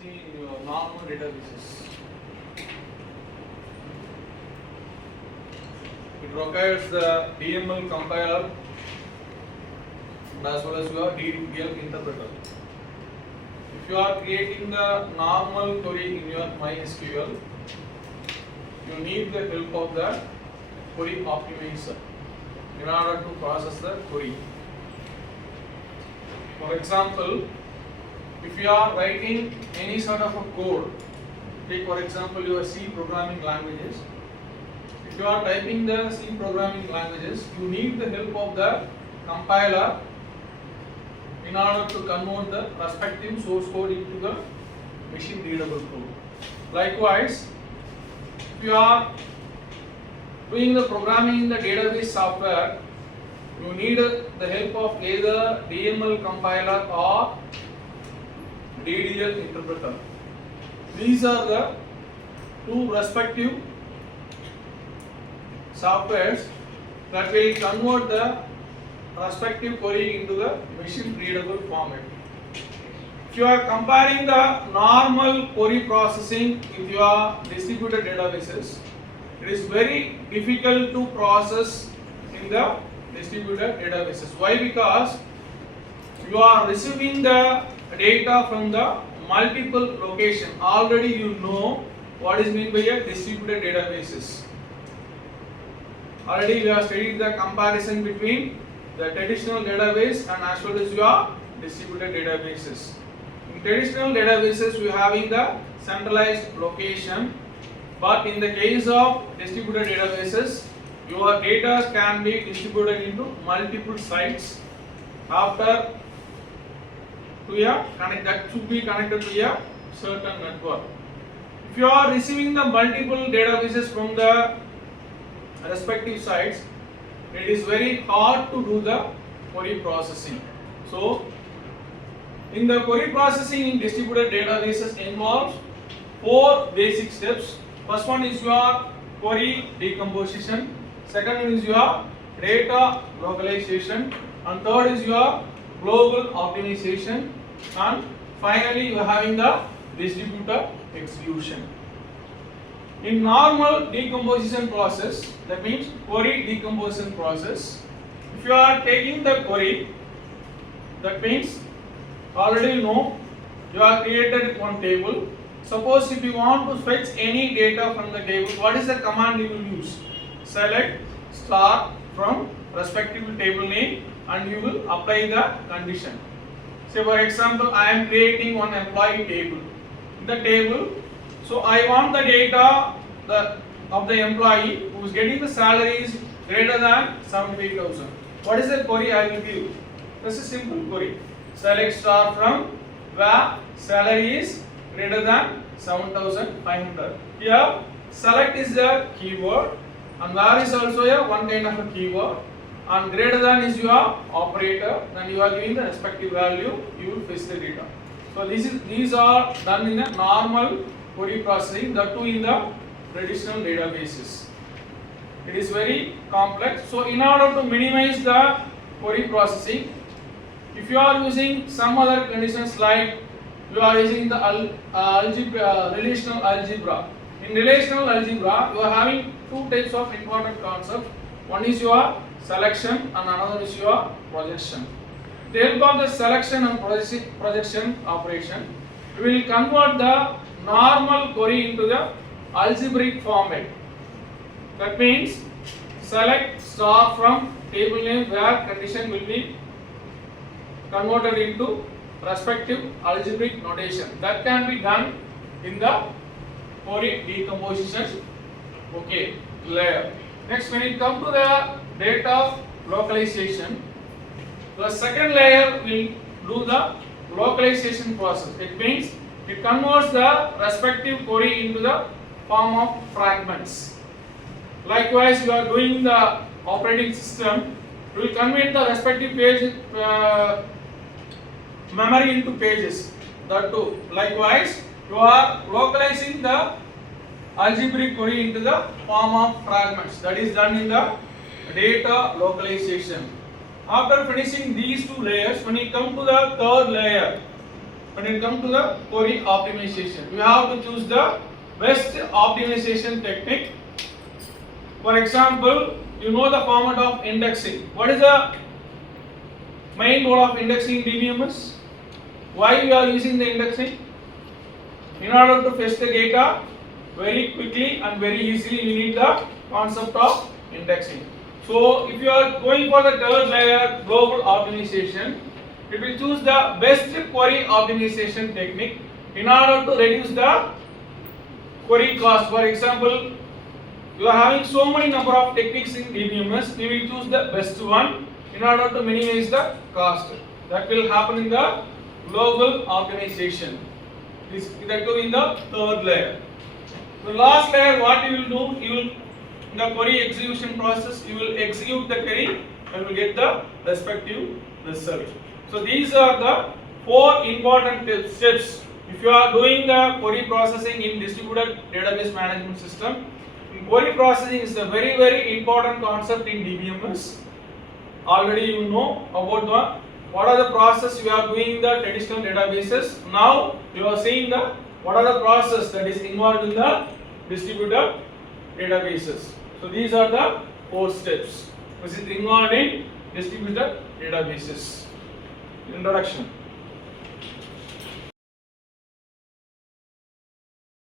see your normal databases. It requires the DML compiler and as well as your DDL interpreter. If you are creating the normal query in your MySQL, you need the help of the query optimizer in order to process the query. For example, if you are writing any sort of a code, take for example your C programming languages. If you are typing the C programming languages, you need the help of the compiler in order to convert the respective source code into the machine readable code. Likewise, if you are doing the programming in the database software, you need the help of either DML compiler or DDL interpreter. These are the two respective softwares that will convert the respective query into the machine readable format. If you are comparing the normal query processing with your distributed databases, it is very difficult to process in the distributed databases. Why? Because you are receiving the data from the multiple location. Already you know what is meant by a distributed databases. Already we have studied the comparison between the traditional database and as well as your distributed databases. In traditional databases we are having the centralized location, but in the case of distributed databases, your data can be distributed into multiple sites after to a connect that should be connected to a certain network. If you are receiving the multiple databases from the respective sites, it is very hard to do the query processing. So, in the query processing in distributed databases involves 4 basic steps. First one is your query decomposition, second one is your data localization, and third is your global optimization, and finally you are having the distributed execution. In normal decomposition process, that means query decomposition process, if you are taking the query, that means already you know you have created one table. Suppose if you want to fetch any data from the table, what is the command you will use? Select star from respective table name and you will apply the condition. Say for example, I am creating one employee table. In the table, so I want the data of the employee who is getting the salaries greater than 75,000. What is the query I will give? This is simple query. Select star from where salary is greater than 7,500. Here select is the keyword and where is also a one kind of a keyword, and greater than is your operator. Then you are giving the respective value, you will fetch the data. So these are done in a normal query processing, that too in the traditional databases. It is very complex. So in order to minimize the query processing, if you are using some other conditions like you are using the relational algebra. In relational algebra, you are having two types of important concepts. One is your selection and another is your projection. With the help of the selection and projection operation, we will convert the normal query into the algebraic format. That means select star from table name where condition will be converted into respective algebraic notation. That can be done in the query decomposition layer. Next, when it comes to the data localization, the second layer will do the localization process. It means it converts the respective query into the form of fragments. Likewise, you are doing the operating system, you will convert the respective page memory into pages. That too. Likewise, you are localizing the algebraic query into the form of fragments. That is done in the data localization. After finishing these two layers, when you come to the third layer, when it comes to the query optimization. We have to choose the best optimization technique. For example, you know the format of indexing. What is the main goal of indexing in DBMS? Why we are using the indexing? In order to fetch the data very quickly and very easily, we need the concept of indexing. So, if you are going for the third layer global optimization, it will choose the best query optimization technique in order to reduce the query cost. For example, you are having so many number of techniques in DBMS, we will choose the best one in order to minimize the cost. That will happen in the global optimization. That will be in the third layer. The last layer, what you will do, you will in the query execution process, you will execute the query and will get the respective result. So these are the 4 important steps. If you are doing the query processing in distributed database management system, query processing is a very, very important concept in DBMS. Already you know about what are the process you are doing in the traditional databases. Now you are seeing the what are the process that is involved in the distributed databases. So these are the 4 steps which is involved in distributed databases. Introduction.